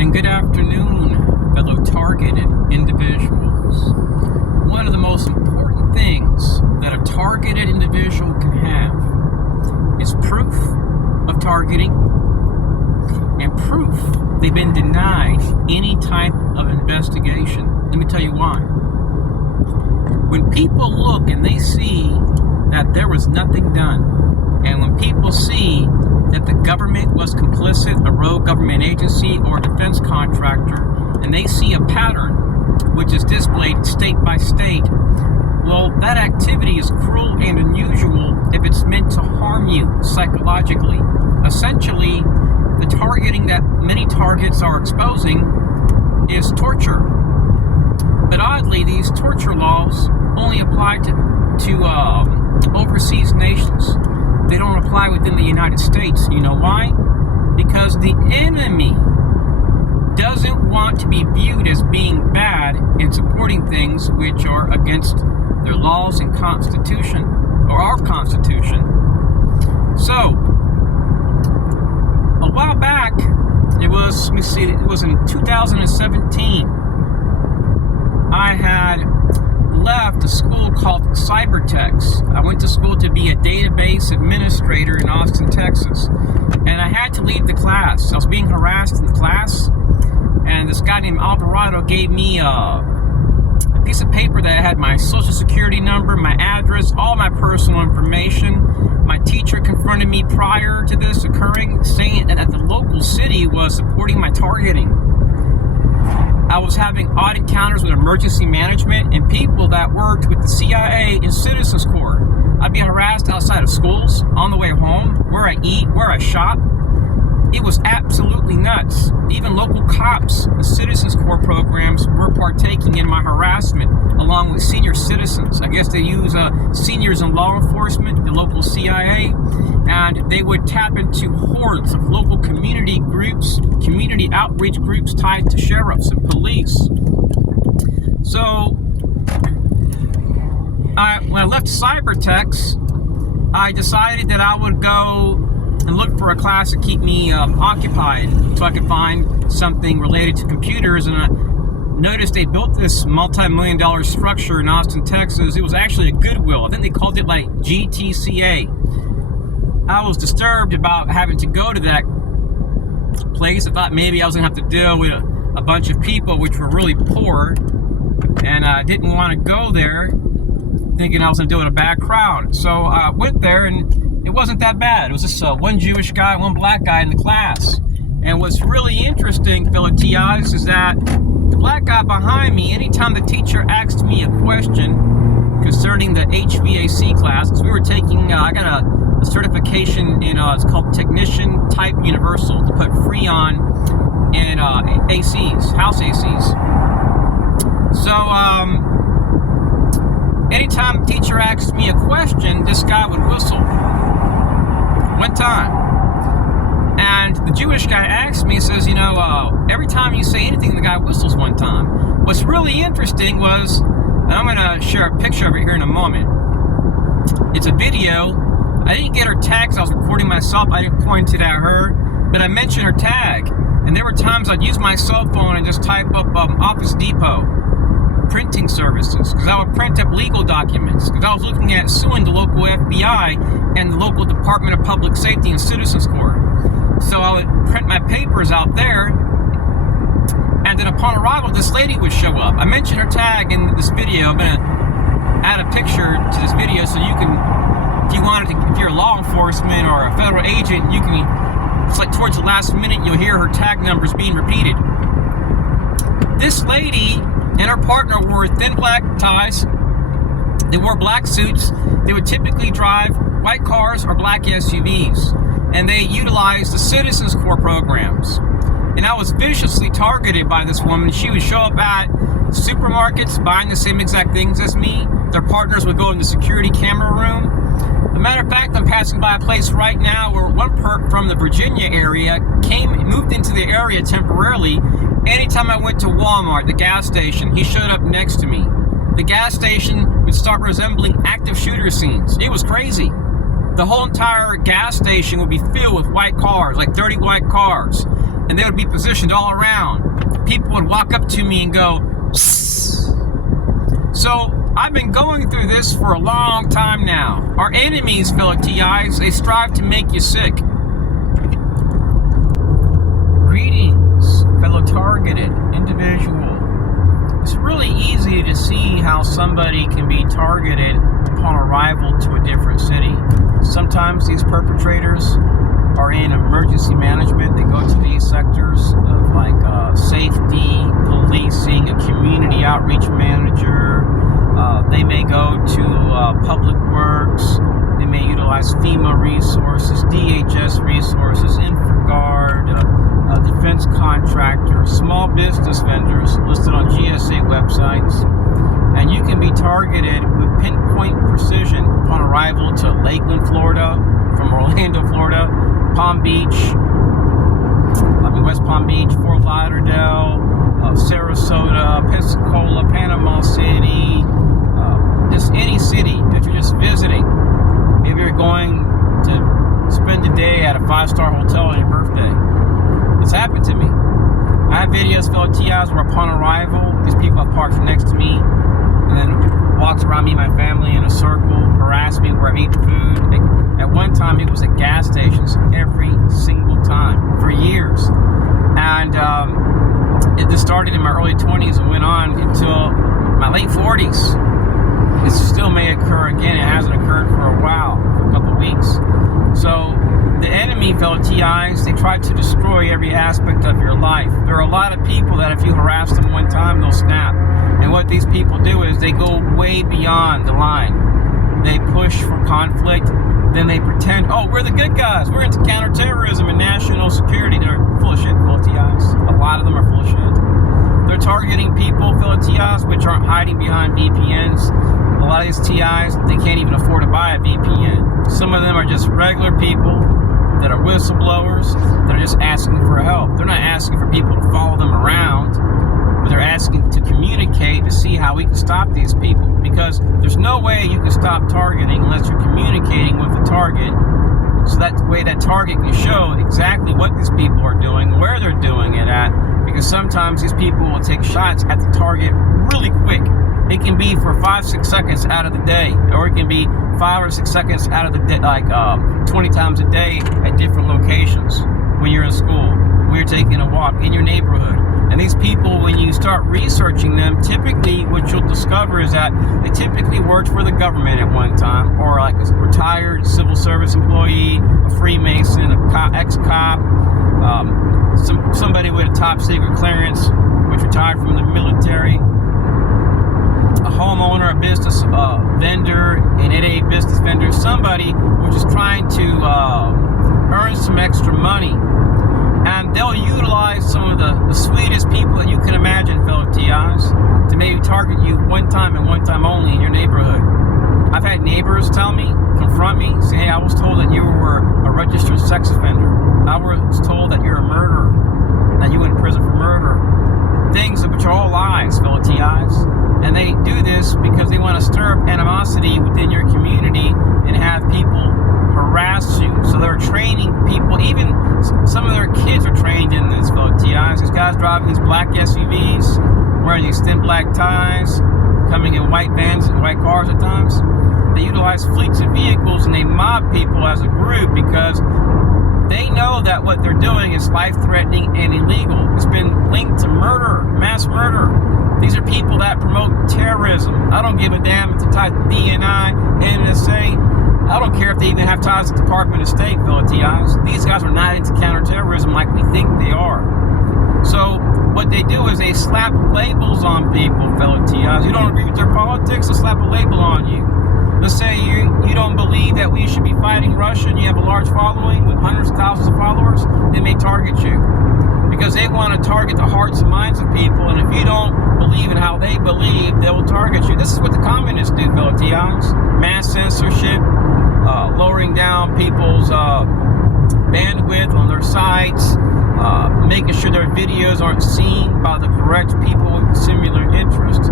and good afternoon, fellow targeted individuals. One of the most important things that a targeted individual can have is proof of targeting and proof they've been denied any type of investigation. Let me tell you why. When people look and they see that there was nothing done, and when people see that the government was complicit, a rogue government agency or a defense contractor, and they see a pattern which is displayed state by state, well, that activity is cruel and unusual if it's meant to harm you psychologically. Essentially, the targeting that many targets are exposing is torture. But oddly, these torture laws only apply to overseas nations. They don't apply within the United States. You know why? Because the enemy doesn't want to be viewed as being bad and supporting things which are against their laws and constitution, or our constitution. So, a while back, it was in 2017, I had left a school called Cybertex. I went to school to be a database administrator in Austin, Texas. And I had to leave the class. I was being harassed in the class. And this guy named Alvarado gave me a piece of paper that had my social security number, my address, all my personal information. My teacher confronted me prior to this occurring, saying that the local city was supporting my targeting. I was having odd encounters with emergency management and people that worked with the CIA and Citizens Corps. I'd be harassed outside of schools, on the way home, where I eat, where I shop. It was absolutely nuts. Even local cops, the Citizens Corps programs, were partaking in my harassment along with senior citizens. I guess they use seniors in law enforcement, the local CIA, and they would tap into hordes of local community groups, community outreach groups tied to sheriffs and police. So, when I left Cybertex, I decided that I would go and look for a class to keep me occupied so I could find something related to computers. And I noticed they built this multi-million-dollar structure in Austin, Texas. It was actually a Goodwill. I think they called it like GTCA. I was disturbed about having to go to that place. I thought maybe I was going to have to deal with a bunch of people which were really poor, and I didn't want to go there thinking I was going to deal with a bad crowd. So I went there, and it wasn't that bad. It was just one Jewish guy, one black guy in the class. And what's really interesting, fellow TIs, is that the black guy behind me, anytime the teacher asked me a question concerning the HVAC class, because we were taking, I got a certification in, it's called Technician Type Universal, to put Freon in ACs, house ACs. So, anytime the teacher asked me a question, this guy would whistle. One time. And the Jewish guy asked me, says, every time you say anything, the guy whistles one time. What's really interesting was, and I'm going to share a picture of it here in a moment. It's a video. I didn't get her tag because I was recording myself. I didn't point it at her, but I mentioned her tag. And there were times I'd use my cell phone and just type up Office Depot printing services, because I would print up legal documents, because I was looking at suing the local FBI and the local Department of Public Safety and Citizens Corps. So I would print my papers out there, and then upon arrival, this lady would show up. I mentioned her tag in this video. I'm going to add a picture to this video so you can, if you're law enforcement or a federal agent, you can, it's like towards the last minute, you'll hear her tag numbers being repeated. This lady and her partner wore thin black ties. They wore black suits. They would typically drive white cars or black SUVs. And they utilized the Citizens Corps programs. And I was viciously targeted by this woman. She would show up at supermarkets buying the same exact things as me. Their partners would go in the security camera room. As a matter of fact, I'm passing by a place right now where one perp from the Virginia area moved into the area temporarily. Anytime I went to Walmart, the gas station, he showed up next to me. The gas station would start resembling active shooter scenes. It was crazy. The whole entire gas station would be filled with white cars, like 30 white cars. and they would be positioned all around. People would walk up to me and go, "Psst." So I've been going through this for a long time now. Our enemies, fellow TIs, they strive to make you sick. Greetings, fellow targeted individual. It's really easy to see how somebody can be targeted upon arrival to a different city. Sometimes these perpetrators are in emergency management. They go to these sectors of like safety, policing, a community outreach manager. They may go to public works. They may utilize FEMA resources, DHS resources, InfraGard, defense contractors, small business vendors listed on GSA websites. And you can be targeted with pinpoint precision upon arrival to Lakeland, Florida, from Orlando, Florida, Palm Beach, West Palm Beach, Fort Lauderdale, Sarasota, Pensacola, Panama City, just any city that you're just visiting. Maybe you're going to spend a day at a 5-star hotel on your birthday. It's happened to me. I have videos, fellow TIs, where upon arrival, these people have parked next to me and then walked around me and my family in a circle, harassed me where I eat food. At one time, it was at gas stations every single time for years. And it just started in my early 20s and went on until my late 40s. It still may occur again. It hasn't occurred for a while, for a couple of weeks. So the enemy, fellow TIs, they try to destroy every aspect of your life. There are a lot of people that if you harass them one time, they'll snap. And what these people do is they go way beyond the line. They push for conflict. Then they pretend, oh, we're the good guys. We're into counterterrorism and national security. They're full of shit, fellow TIs. A lot of them are full of shit. They're targeting people, fellow TIs, which aren't hiding behind VPNs. A lot of these TIs, they can't even afford to buy a VPN. Some of them are just regular people that are whistleblowers that are just asking for help. They're not asking for people to follow them around, but they're asking to communicate to see how we can stop these people. Because there's no way you can stop targeting unless you're communicating with the target. So that way that target can show exactly what these people are doing, where they're doing it at. Because sometimes these people will take shots at the target really quick. It can be for 5-6 seconds out of the day, or it can be 5 or 6 seconds out of the day, like 20 times a day at different locations. When you're in school, when you're taking a walk in your neighborhood. And these people, when you start researching them, typically what you'll discover is that they typically worked for the government at one time, or like a retired civil service employee, a Freemason, a ex-cop, somebody with a top secret clearance, which retired from the military, a homeowner, a business vendor, an 8A business vendor, somebody which is trying to earn some extra money. And they'll utilize some of the sweetest people that you can imagine, fellow TIs, to maybe target you one time and one time only in your neighborhood. I've had neighbors confront me, say, hey, I was told that you were a registered sex offender. I was told that you're a murderer, that you went in prison for murder. Things which are all lies, fellow TIs. And they do this because they want to stir up animosity within your community and have people harass you. So they're training people, even some of their kids are trained in this, fellow TIs. These guys driving these black SUVs, wearing these thin black ties, coming in white vans and white cars at times. They utilize fleets of vehicles and they mob people as a group because they know that what they're doing is life-threatening and illegal. It's been linked to murder, mass murder. These are people that promote terrorism. I don't give a damn if they tie to DNI, NSA. I don't care if they even have ties to the Department of State, fellow TIs. These guys are not into counterterrorism like we think they are. So what they do is they slap labels on people, fellow TIs. You don't agree with their politics, they'll slap a label on you. Let's say you don't believe that we should be fighting Russia and you have a large following with hundreds of thousands of followers, they may target you. Because they want to target the hearts and minds of people, and if you don't believe in how they believe, they will target you. This is what the communists do, fellow TIs. Mass censorship, lowering down people's bandwidth on their sites, making sure their videos aren't seen by the correct people with similar interest.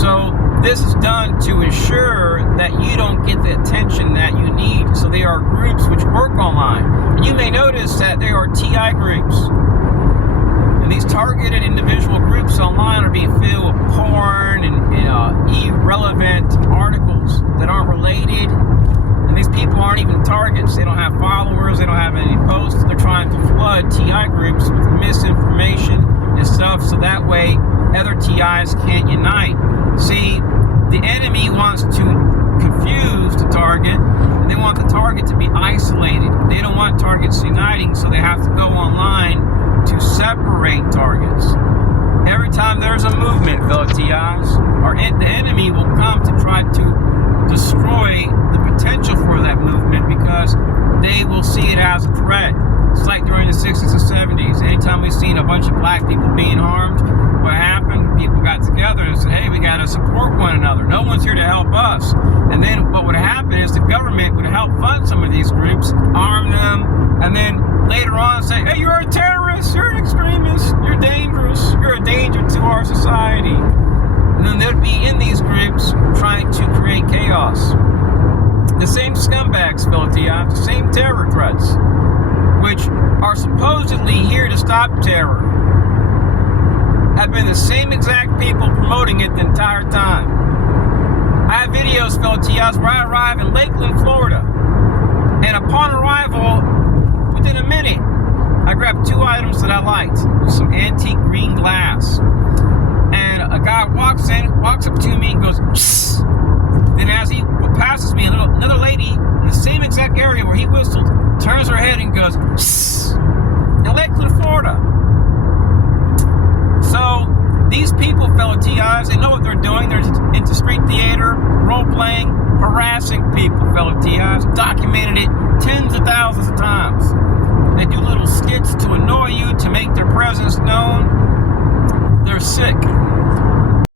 So this is done to ensure that you don't get the attention that you need. So there are groups which work online. And you may notice that there are TI groups. targeted individual groups online are being filled with porn and irrelevant articles that aren't related. And these people aren't even targets. They don't have followers. They don't have any posts. They're trying to flood TI groups with misinformation and stuff so that way other TIs can't unite. See, the enemy wants to confuse the target. They want the target to be isolated. They don't want targets uniting, so they have to go online to separate targets. Every time there's a movement, fellow TIs, the enemy will come to try to destroy the potential for that movement because they will see it as a threat. It's like during the 60s and 70s. Anytime we've seen a bunch of black people being harmed, what happened? People got together and said, hey, we got to support one another. No one's here to help us. And then what would happen is the government would help fund some of these groups, arm them, and then later on say, hey, you're a terrorist, you're an extremist, you're dangerous, you're a danger to our society. And then they'd be in these groups trying to create chaos. The same scumbags, fellow TIs, the same terror threats, which are supposedly here to stop terror, have been the same exact people promoting it the entire time. I have videos, fellow TIs, where I arrive in Lakeland, Florida, and upon arrival, within a minute, I grabbed 2 items that I liked. Some antique green glass. And a guy walks up to me and goes, psst. Then as he passes me, another lady in the same exact area where he whistled, turns her head and goes, psst. In Lakeland, Florida. So, these people, fellow TIs, they know what they're doing. They're into street theater, role-playing, harassing people, fellow TIs. Documented it tens of thousands of times. They do little skits to annoy you, to make their presence known. They're sick.